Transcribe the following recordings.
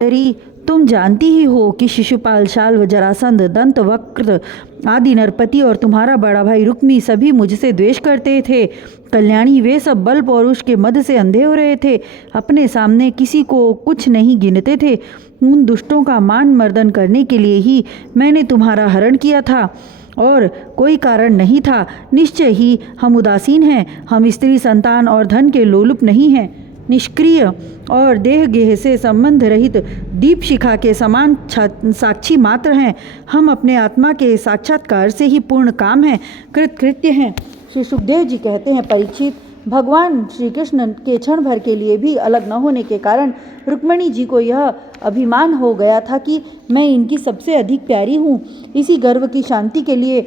तरी तुम जानती ही हो कि शिशुपाल, शाल्व, जरासंध, दंत वक्र आदि नरपति और तुम्हारा बड़ा भाई रुक्मी सभी मुझसे द्वेष करते थे। कल्याणी, वे सब बल पौरुष के मद से अंधे हो रहे थे, अपने सामने किसी को कुछ नहीं गिनते थे। उन दुष्टों का मान मर्दन करने के लिए ही मैंने तुम्हारा हरण किया था, और कोई कारण नहीं था। निश्चय ही हम उदासीन हैं, हम स्त्री संतान और धन के लोलुप नहीं हैं। निष्क्रिय और देह गेह से संबंध रहित दीप शिखा के समान साक्षी मात्र हैं। हम अपने आत्मा के साक्षात्कार से ही पूर्ण काम हैं, कृतकृत्य हैं। श्री सुखदेव जी कहते हैं, परीक्षित, भगवान श्री कृष्ण के क्षण भर के लिए भी अलग न होने के कारण रुक्मिणी जी को यह अभिमान हो गया था कि मैं इनकी सबसे अधिक प्यारी हूँ। इसी गर्व की शांति के लिए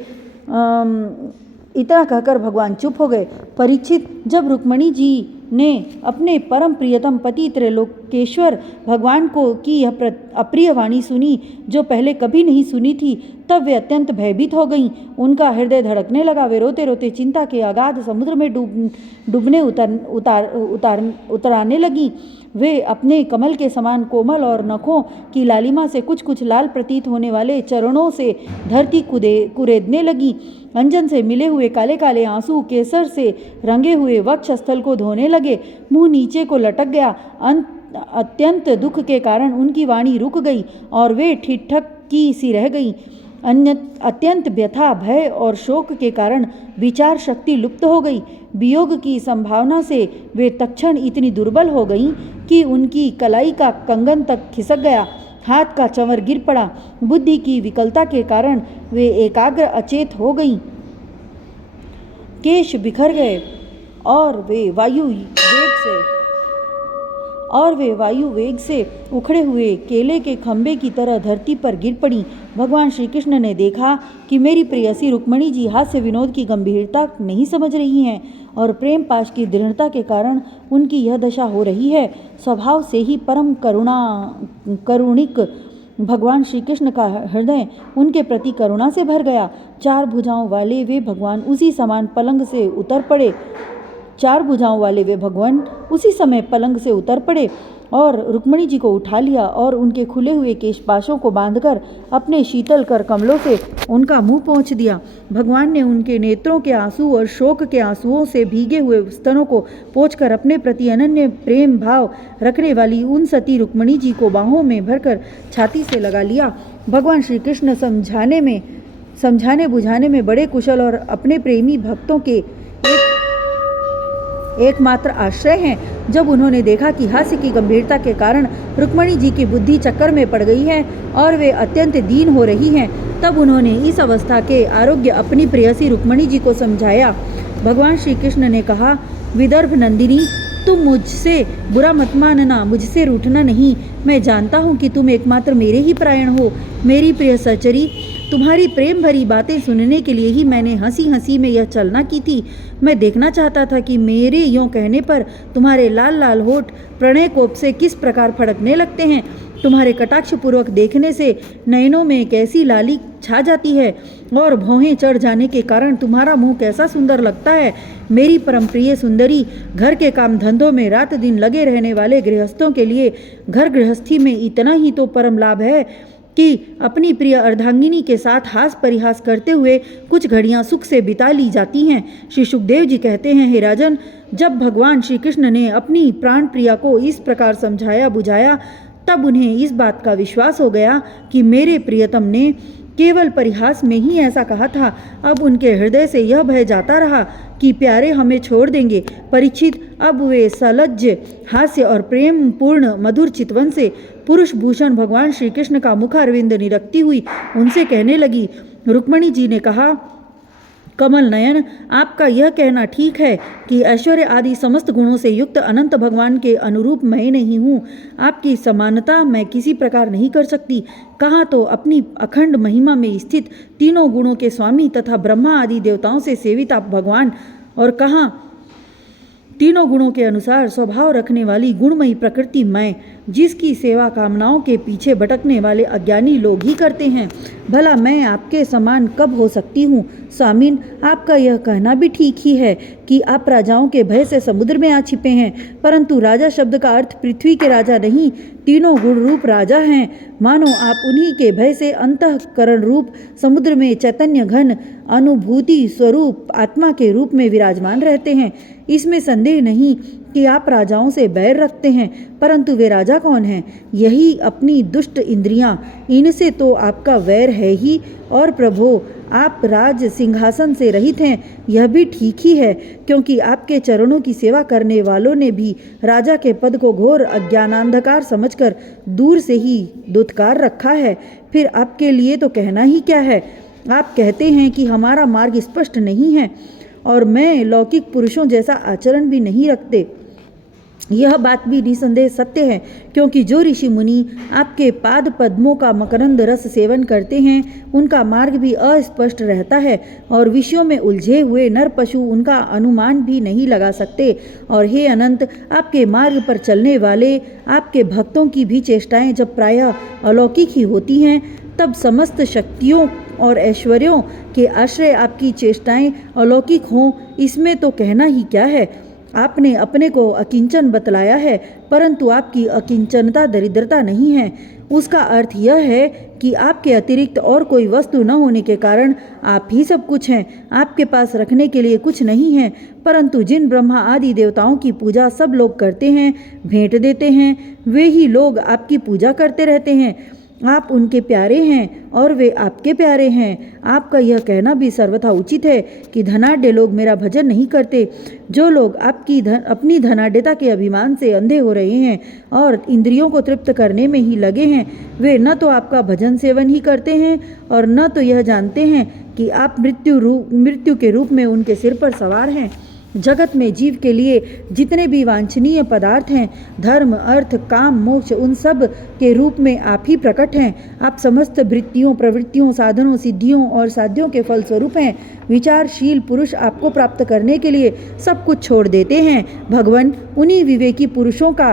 इतना कहकर भगवान चुप हो गए। परीक्षित, जब रुक्मिणी जी ने अपने परम प्रियतम पति त्रैलोकेश्वर भगवान को की यह अप्रिय वाणी सुनी, जो पहले कभी नहीं सुनी थी, तब वे अत्यंत भयभीत हो गईं। उनका हृदय धड़कने लगा। वे रोते रोते चिंता के अगाध समुद्र में डूबने उतराने लगीं। वे अपने कमल के समान कोमल और नखों की लालिमा से कुछ कुछ लाल प्रतीत होने वाले चरणों से धरती कुरेदने लगीं। अंजन से मिले हुए काले काले आंसू केसर से रंगे हुए वक्षस्थल को धोने लगे। मुंह नीचे को लटक गया। अत्यंत दुख के कारण उनकी वाणी रुक गई और वे ठिठक की सी रह गई। अत्यंत व्यथा, भय और शोक के कारण विचार शक्ति लुप्त हो गई। वियोग की संभावना से वे तत्क्षण इतनी दुर्बल हो गईं कि उनकी कलाई का कंगन तक खिसक गया, हाथ का चंवर गिर पड़ा। बुद्धि की विकलता के कारण वे एकाग्र अचेत हो गईं। केश बिखर गए और वे वायु वेग से उखड़े हुए केले के खंभे की तरह धरती पर गिर पड़ी। भगवान श्री कृष्ण ने देखा कि मेरी प्रेयसी रुक्मिणी जी हास्य विनोद की गंभीरता नहीं समझ रही हैं और प्रेम पाश की दृढ़ता के कारण उनकी यह दशा हो रही है। स्वभाव से ही परम करुणिक भगवान श्री कृष्ण का हृदय उनके प्रति करुणा से भर गया। चार भुजाओं वाले वे भगवान उसी समय पलंग से उतर पड़े और रुक्मिणी जी को उठा लिया और उनके खुले हुए केशपाशों को बांधकर अपने शीतल कर कमलों से उनका मुंह पोंछ दिया। भगवान ने उनके नेत्रों के आंसू और शोक के आंसुओं से भीगे हुए स्तनों को पोंछकर अपने प्रति अनन्य प्रेम भाव रखने वाली उन सती रुक्मिणी जी को बाहों में भरकर छाती से लगा लिया। भगवान श्री कृष्ण समझाने बुझाने में बड़े कुशल और अपने प्रेमी भक्तों के एकमात्र आश्रय हैं। जब उन्होंने देखा कि हास्य की गंभीरता के कारण रुक्मिणी जी की बुद्धि चक्कर में पड़ गई है और वे अत्यंत दीन हो रही हैं, तब उन्होंने इस अवस्था के आरोग्य अपनी प्रेयसी रुक्मिणी जी को समझाया। भगवान श्री कृष्ण ने कहा, विदर्भ नंदिनी, तुम मुझसे बुरा मत मानना, मुझसे रूठना नहीं। मैं जानता हूँ कि तुम एकमात्र मेरे ही प्राण हो। मेरी प्रिय सहचरी, तुम्हारी प्रेम भरी बातें सुनने के लिए ही मैंने हंसी हंसी में यह चलना की थी। मैं देखना चाहता था कि मेरे यों कहने पर तुम्हारे लाल लाल होठ प्रणय कोप से किस प्रकार फड़कने लगते हैं। तुम्हारे कटाक्ष पूर्वक देखने से नयनों में कैसी लाली छा जाती है और भौहें चढ़ जाने के कारण तुम्हारा मुंह कैसा सुंदर लगता है। मेरी परम प्रिय सुंदरी, घर के काम धंधों में रात दिन लगे रहने वाले गृहस्थों के लिए घर गृहस्थी में इतना ही तो परम लाभ है कि अपनी प्रिय अर्धांगिनी के साथ हास परिहास करते हुए कुछ घड़ियां सुख से बिता ली जाती हैं। श्री सुखदेव जी कहते हैं, हे राजन, जब भगवान श्री कृष्ण ने अपनी प्राण प्रिया को इस प्रकार समझाया बुझाया, तब उन्हें इस बात का विश्वास हो गया कि मेरे प्रियतम ने केवल परिहास में ही ऐसा कहा था। अब उनके हृदय से यह भय जाता रहा कि प्यारे हमें छोड़ देंगे। परीक्षित, अब वे सलज्ज हास्य और प्रेम पूर्ण मधुर चितवन से पुरुष भूषण भगवान श्री कृष्ण का मुख अरविंद निरखती हुई उनसे कहने लगी। रुक्मिणी जी ने कहा, कमल नयन, आपका यह कहना ठीक है कि ऐश्वर्य आदि समस्त गुणों से युक्त अनंत भगवान के अनुरूप मैं नहीं हूँ। आपकी समानता मैं किसी प्रकार नहीं कर सकती। कहाँ तो अपनी अखंड महिमा में स्थित तीनों गुणों के स्वामी तथा ब्रह्मा आदि देवताओं से सेवित आप भगवान, और कहाँ तीनों गुणों के अनुसार स्वभाव रखने वाली गुणमयी प्रकृति मैं। जिसकी सेवा कामनाओं के पीछे भटकने वाले अज्ञानी लोग ही करते हैं। भला मैं आपके समान कब हो सकती हूँ? स्वामिन, आपका यह कहना भी ठीक ही है कि आप राजाओं के भय से समुद्र में आ छिपे हैं, परंतु राजा शब्द का अर्थ पृथ्वी के राजा नहीं, तीनों गुण रूप राजा हैं। मानो आप उन्हीं के भय से अंतःकरण रूप समुद्र में चैतन्य घन अनुभूति स्वरूप आत्मा के रूप में विराजमान रहते हैं। इसमें संदेह नहीं कि आप राजाओं से बैर रखते हैं, परंतु वे राजा कौन हैं? यही अपनी दुष्ट इंद्रियां, इनसे तो आपका वैर है ही। और प्रभो, आप राज सिंहासन से रहित हैं, यह भी ठीक ही है, क्योंकि आपके चरणों की सेवा करने वालों ने भी राजा के पद को घोर अज्ञानांधकार समझकर दूर से ही दुत्कार रखा है। फिर आपके लिए तो कहना ही क्या है। आप कहते हैं कि हमारा मार्ग स्पष्ट नहीं है और मैं लौकिक पुरुषों जैसा आचरण भी नहीं रखते। यह बात भी निसंदेह सत्य है, क्योंकि जो ऋषि मुनि आपके पाद पद्मों का मकरंद रस सेवन करते हैं, उनका मार्ग भी अस्पष्ट रहता है और विषयों में उलझे हुए नर पशु उनका अनुमान भी नहीं लगा सकते। और हे अनंत, आपके मार्ग पर चलने वाले आपके भक्तों की भी चेष्टाएं जब प्रायः अलौकिक ही होती हैं, तब समस्त शक्तियों और ऐश्वर्यों के आश्रय आपकी चेष्टाएं अलौकिक हों, इसमें तो कहना ही क्या है। आपने अपने को अकिंचन बतलाया है, परंतु आपकी अकिंचनता दरिद्रता नहीं है। उसका अर्थ यह है कि आपके अतिरिक्त और कोई वस्तु न होने के कारण आप ही सब कुछ हैं। आपके पास रखने के लिए कुछ नहीं है, परंतु जिन ब्रह्मा आदि देवताओं की पूजा सब लोग करते हैं, भेंट देते हैं, वे ही लोग आपकी पूजा करते रहते हैं। आप उनके प्यारे हैं और वे आपके प्यारे हैं। आपका यह कहना भी सर्वथा उचित है कि धनाढ्य लोग मेरा भजन नहीं करते। जो लोग अपनी धनाढ्यता के अभिमान से अंधे हो रहे हैं और इंद्रियों को तृप्त करने में ही लगे हैं, वे न तो आपका भजन सेवन ही करते हैं और न तो यह जानते हैं कि आप मृत्यु के रूप में उनके सिर पर सवार हैं। जगत में जीव के लिए जितने भी वांछनीय पदार्थ हैं, धर्म, अर्थ, काम, मोक्ष, उन सब के रूप में आप ही प्रकट हैं। आप समस्त वृत्तियों, प्रवृत्तियों, साधनों, सिद्धियों और साध्यों के फल स्वरूप हैं। विचारशील पुरुष आपको प्राप्त करने के लिए सब कुछ छोड़ देते हैं। भगवान, उन्हीं विवेकी पुरुषों का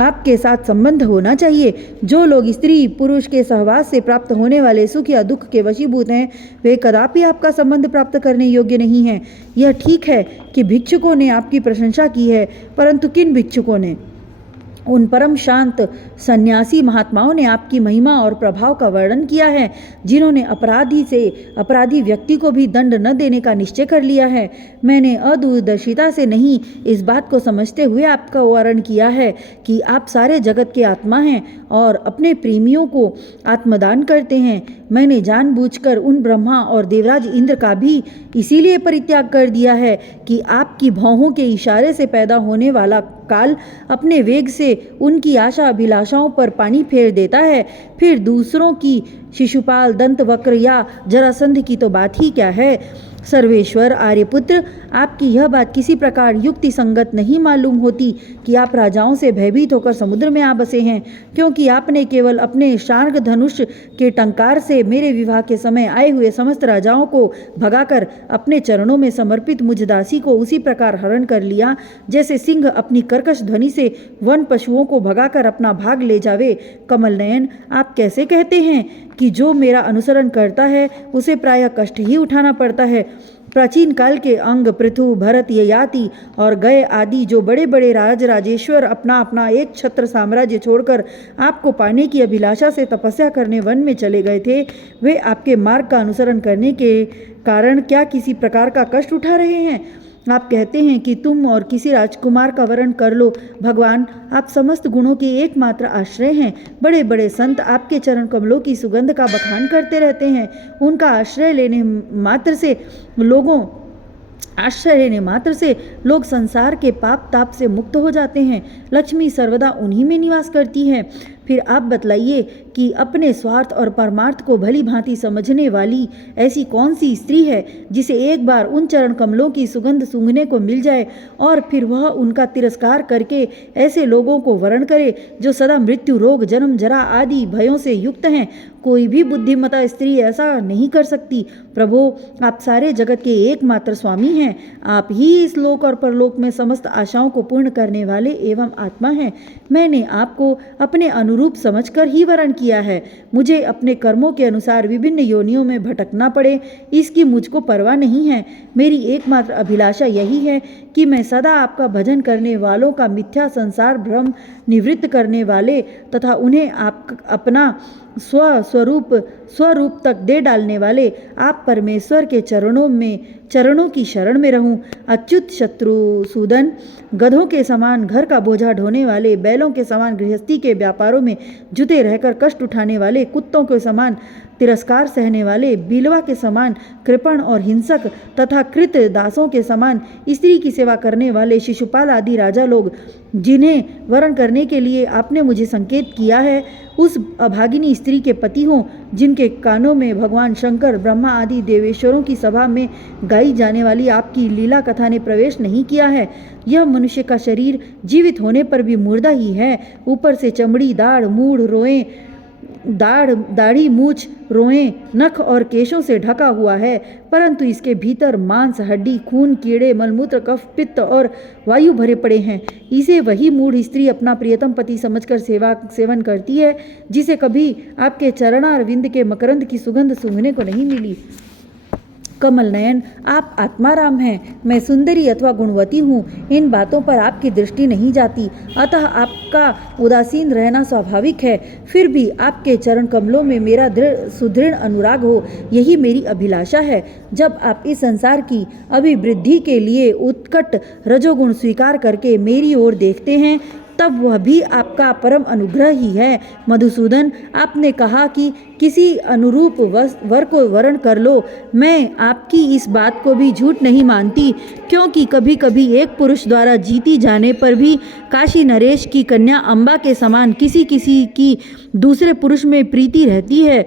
आपके साथ संबंध होना चाहिए। जो लोग स्त्री पुरुष के सहवास से प्राप्त होने वाले सुख या दुख के वशीभूत हैं, वे कदापि आपका संबंध प्राप्त करने योग्य नहीं हैं। यह ठीक है कि भिक्षुकों ने आपकी प्रशंसा की है, परंतु किन भिक्षुकों ने? उन परम शांत सन्यासी महात्माओं ने आपकी महिमा और प्रभाव का वर्णन किया है, जिन्होंने अपराधी व्यक्ति को भी दंड न देने का निश्चय कर लिया है। मैंने अदूरदर्शिता से नहीं, इस बात को समझते हुए आपका वर्णन किया है कि आप सारे जगत के आत्मा हैं और अपने प्रेमियों को आत्मदान करते हैं। मैंने जानबूझकर उन ब्रह्मा और देवराज इंद्र का भी इसीलिए परित्याग कर दिया है कि आपकी भौहों के इशारे से पैदा होने वाला काल अपने वेग से उनकी आशा अभिलाषाओं पर पानी फेर देता है। फिर दूसरों की शिशुपाल, दंतवक्र या जरासंध की तो बात ही क्या है। सर्वेश्वर आर्यपुत्र, आपकी यह बात किसी प्रकार युक्ति संगत नहीं मालूम होती कि आप राजाओं से भयभीत होकर समुद्र में आ बसे हैं, क्योंकि आपने केवल अपने शार्ंग धनुष के टंकार से मेरे विवाह के समय आए हुए समस्त राजाओं को भगाकर अपने चरणों में समर्पित मुझ दासी को उसी प्रकार हरण कर लिया, जैसे सिंह अपनी कर्कश ध्वनि से वन पशुओं को भगाकर अपना भाग ले जावे। कमल नयन, आप कैसे कहते हैं कि जो मेरा अनुसरण करता है उसे प्रायः कष्ट ही उठाना पड़ता है। प्राचीन काल के अंग, पृथु, भरत, ययाति और गय आदि जो बड़े बड़े राजेश्वर अपना अपना एक छत्र साम्राज्य छोड़कर आपको पाने की अभिलाषा से तपस्या करने वन में चले गए थे, वे आपके मार्ग का अनुसरण करने के कारण क्या किसी प्रकार का कष्ट उठा रहे हैं? आप कहते हैं कि तुम और किसी राजकुमार का वर्ण कर लो। भगवान, आप समस्त गुणों के एकमात्र आश्रय हैं। बड़े बड़े संत आपके चरण कमलों की सुगंध का बखान करते रहते हैं। उनका आश्रय लेने मात्र से लोग संसार के पाप ताप से मुक्त हो जाते हैं। लक्ष्मी सर्वदा उन्हीं में निवास करती है। फिर आप बतलाइए कि अपने स्वार्थ और परमार्थ को भली भांति समझने वाली ऐसी कौन सी स्त्री है जिसे एक बार उन चरण कमलों की सुगंध सूंघने को मिल जाए और फिर वह उनका तिरस्कार करके ऐसे लोगों को वरण करे जो सदा मृत्यु, रोग, जन्म, जरा आदि भयों से युक्त हैं। कोई भी बुद्धिमता स्त्री ऐसा नहीं कर सकती। प्रभो, आप सारे जगत के एकमात्र स्वामी हैं। आप ही इस लोक और परलोक में समस्त आशाओं को पूर्ण करने वाले एवं आत्मा हैं। मैंने आपको अपने अनुरूप समझकर ही वरण किया है। मुझे अपने कर्मों के अनुसार विभिन्न योनियों में भटकना पड़े, इसकी मुझको परवाह नहीं है। मेरी एकमात्र अभिलाषा यही है कि मैं सदा आपका भजन करने वालों का मिथ्या संसार भ्रम निवृत्त करने वाले तथा उन्हें आप अपना स्वरूप तक दे डालने वाले आप परमेश्वर के चरणों की शरण में रहूं। अच्युत शत्रुसूदन, गधों के समान घर का बोझा ढोने वाले, बैलों के समान गृहस्थी के व्यापारों में जुटे रहकर कष्ट उठाने वाले, कुत्तों के समान तिरस्कार सहने वाले, बिलवा के समान कृपण और हिंसक तथा कृत दासों के समान स्त्री की सेवा करने वाले शिशुपाल आदि राजा लोग, जिन्हें वरण करने के लिए आपने मुझे संकेत किया है, उस अभागिनी स्त्री के पति हों, जिनके कानों में भगवान शंकर, ब्रह्मा आदि देवेश्वरों की सभा में गाई जाने वाली आपकी लीला कथा ने प्रवेश नहीं किया है। यह मनुष्य का शरीर जीवित होने पर भी मुर्दा ही है। ऊपर से चमड़ी, दाढ़ी, मूछ, रोएं, नख और केशों से ढका हुआ है, परंतु इसके भीतर मांस, हड्डी, खून, कीड़े, मलमूत्र, कफ, पित्त और वायु भरे पड़े हैं। इसे वही मूढ़ स्त्री अपना प्रियतम पति समझकर सेवन करती है, जिसे कभी आपके चरणारविंद के मकरंद की सुगंध सूंघने को नहीं मिली। कमल नयन, आप आत्माराम हैं, मैं सुंदरी अथवा गुणवती हूँ, इन बातों पर आपकी दृष्टि नहीं जाती, अतः आपका उदासीन रहना स्वाभाविक है। फिर भी आपके चरण कमलों में मेरा सुदृढ़ अनुराग हो, यही मेरी अभिलाषा है। जब आप इस संसार की अभिवृद्धि के लिए उत्कट रजोगुण स्वीकार करके मेरी ओर देखते हैं, तब वह भी आपका परम अनुग्रह ही है। मधुसूदन, आपने कहा कि किसी अनुरूप वर को वरण कर लो। मैं आपकी इस बात को भी झूठ नहीं मानती, क्योंकि कभी कभी एक पुरुष द्वारा जीती जाने पर भी काशी नरेश की कन्या अम्बा के समान किसी की दूसरे पुरुष में प्रीति रहती है।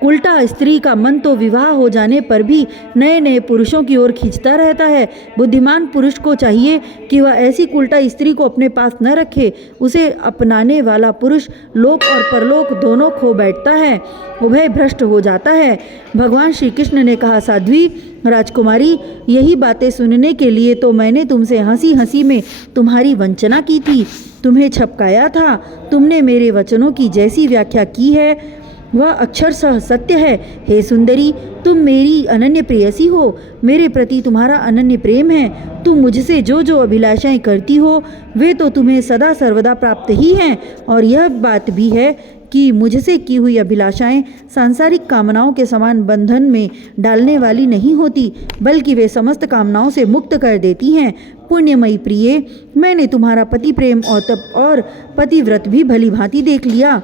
उल्टा स्त्री का मन तो विवाह हो जाने पर भी नए नए पुरुषों की ओर खींचता रहता है। बुद्धिमान पुरुष को चाहिए कि वह ऐसी उल्टा स्त्री को अपने पास न रखे। उसे अपनाने वाला पुरुष लोक और परलोक दोनों खो बैठता है, उभय भ्रष्ट हो जाता है। भगवान श्री कृष्ण ने कहा, साध्वी राजकुमारी, यही बातें सुनने के लिए तो मैंने तुमसे हंसी हंसी में तुम्हारी वंचना की थी, तुम्हें छपकाया था। तुमने मेरे वचनों की जैसी व्याख्या की है वह अक्षरशः सत्य है। हे सुंदरी, तुम मेरी अनन्य प्रेयसी हो, मेरे प्रति तुम्हारा अनन्य प्रेम है। तुम मुझसे जो जो अभिलाषाएं करती हो वे तो तुम्हें सदा सर्वदा प्राप्त ही हैं, और यह बात भी है कि मुझसे की हुई अभिलाषाएं सांसारिक कामनाओं के समान बंधन में डालने वाली नहीं होती, बल्कि वे समस्त कामनाओं से मुक्त कर देती हैं। पुण्यमयी प्रिय, मैंने तुम्हारा पति प्रेम और पतिव्रत भी भली भांति देख लिया।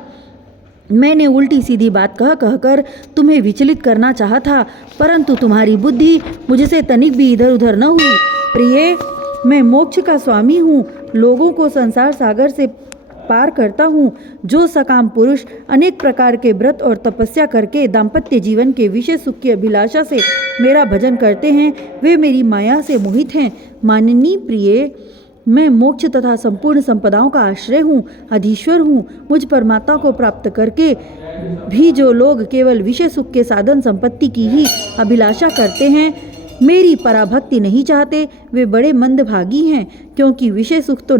मैंने उल्टी सीधी बात कहकर तुम्हें विचलित करना चाहा था, परंतु तुम्हारी बुद्धि मुझसे तनिक भी इधर उधर न हुई। प्रिय, मैं मोक्ष का स्वामी हूँ, लोगों को संसार सागर से पार करता हूँ। जो सकाम पुरुष अनेक प्रकार के व्रत और तपस्या करके दाम्पत्य जीवन के विषय सुख की अभिलाषा से मेरा भजन करते हैं, वे मेरी माया से मोहित हैं। माननीय प्रिय, मैं मोक्ष तथा संपूर्ण संपदाओं का आश्रय हूँ, अधीश्वर हूँ। मुझ परमात्मा को प्राप्त करके भी जो लोग केवल विषय सुख के साधन संपत्ति की ही अभिलाषा करते हैं, मेरी पराभक्ति नहीं चाहते, वे बड़े मंदभागी हैं, क्योंकि विषय सुख तो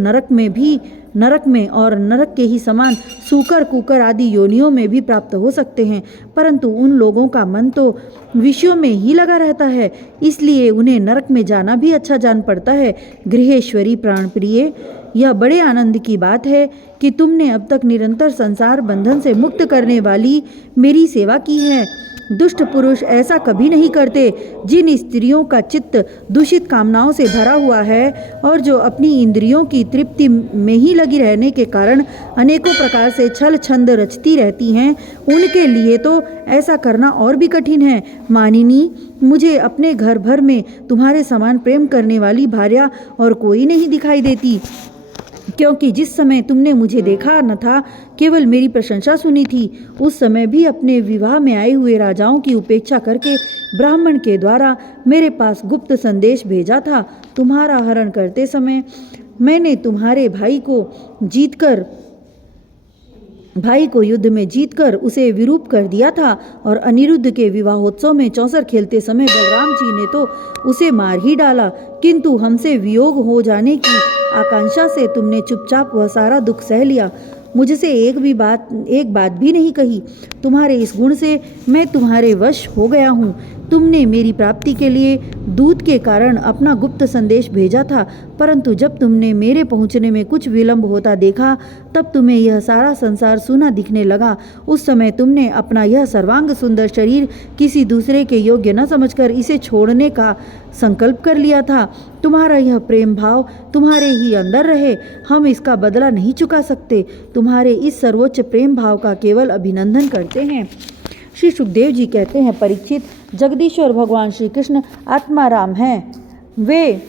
नरक में और नरक के ही समान सूकर, कुकर आदि योनियों में भी प्राप्त हो सकते हैं, परंतु उन लोगों का मन तो विषयों में ही लगा रहता है, इसलिए उन्हें नरक में जाना भी अच्छा जान पड़ता है। गृहेश्वरी प्राणप्रिय, यह बड़े आनंद की बात है कि तुमने अब तक निरंतर संसार बंधन से मुक्त करने वाली मेरी सेवा की है। दुष्ट पुरुष ऐसा कभी नहीं करते। जिन स्त्रियों का चित्त दूषित कामनाओं से भरा हुआ है और जो अपनी इंद्रियों की तृप्ति में ही लगी रहने के कारण अनेकों प्रकार से छल छंद रचती रहती हैं, उनके लिए तो ऐसा करना और भी कठिन है। मानिनी, मुझे अपने घर भर में तुम्हारे समान प्रेम करने वाली भार्या और कोई नहीं दिखाई देती। क्योंकि जिस समय तुमने मुझे देखा न था, केवल मेरी प्रशंसा सुनी थी, उस समय भी अपने विवाह में आए हुए राजाओं की उपेक्षा करके ब्राह्मण के द्वारा मेरे पास गुप्त संदेश भेजा था। तुम्हारा हरण करते समय मैंने तुम्हारे भाई को युद्ध में जीतकर उसे विरूप कर दिया था, और अनिरुद्ध के विवाहोत्सव में चौसर खेलते समय बलराम जी ने तो उसे मार ही डाला, किंतु हमसे वियोग हो जाने की आकांक्षा से तुमने चुपचाप वह सारा दुख सह लिया। मुझसे एक बात भी नहीं कही। तुम्हारे इस गुण से मैं तुम्हारे वश हो गया हूँ। तुमने मेरी प्राप्ति के लिए दूत के कारण अपना गुप्त संदेश भेजा था, परंतु जब तुमने मेरे पहुँचने में कुछ विलंब होता देखा, तब तुम्हें यह सारा संसार सूना दिखने लगा। उस समय तुमने अपना यह सर्वांग सुंदर शरीर किसी दूसरे के योग्य न समझकर इसे छोड़ने का संकल्प कर लिया था। तुम्हारा यह प्रेम भाव तुम्हारे ही अंदर रहे, हम इसका बदला नहीं चुका सकते। तुम्हारे इस सर्वोच्च प्रेम भाव का केवल अभिनंदन करते हैं। श्री सुखदेव जी कहते हैं, परीक्षित, जगदीश्वर भगवान श्री कृष्ण आत्माराम हैं। वे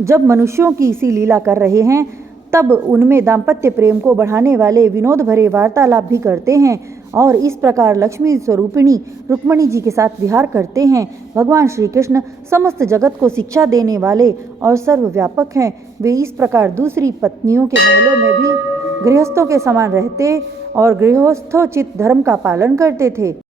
जब मनुष्यों की सी लीला कर रहे हैं, तब उनमें दाम्पत्य प्रेम को बढ़ाने वाले विनोद भरे वार्तालाप भी करते हैं, और इस प्रकार लक्ष्मी स्वरूपिणी रुक्मणी जी के साथ विहार करते हैं। भगवान श्री कृष्ण समस्त जगत को शिक्षा देने वाले और सर्वव्यापक हैं। वे इस प्रकार दूसरी पत्नियों के महलों में भी गृहस्थों के समान रहते और गृहस्थोचित धर्म का पालन करते थे।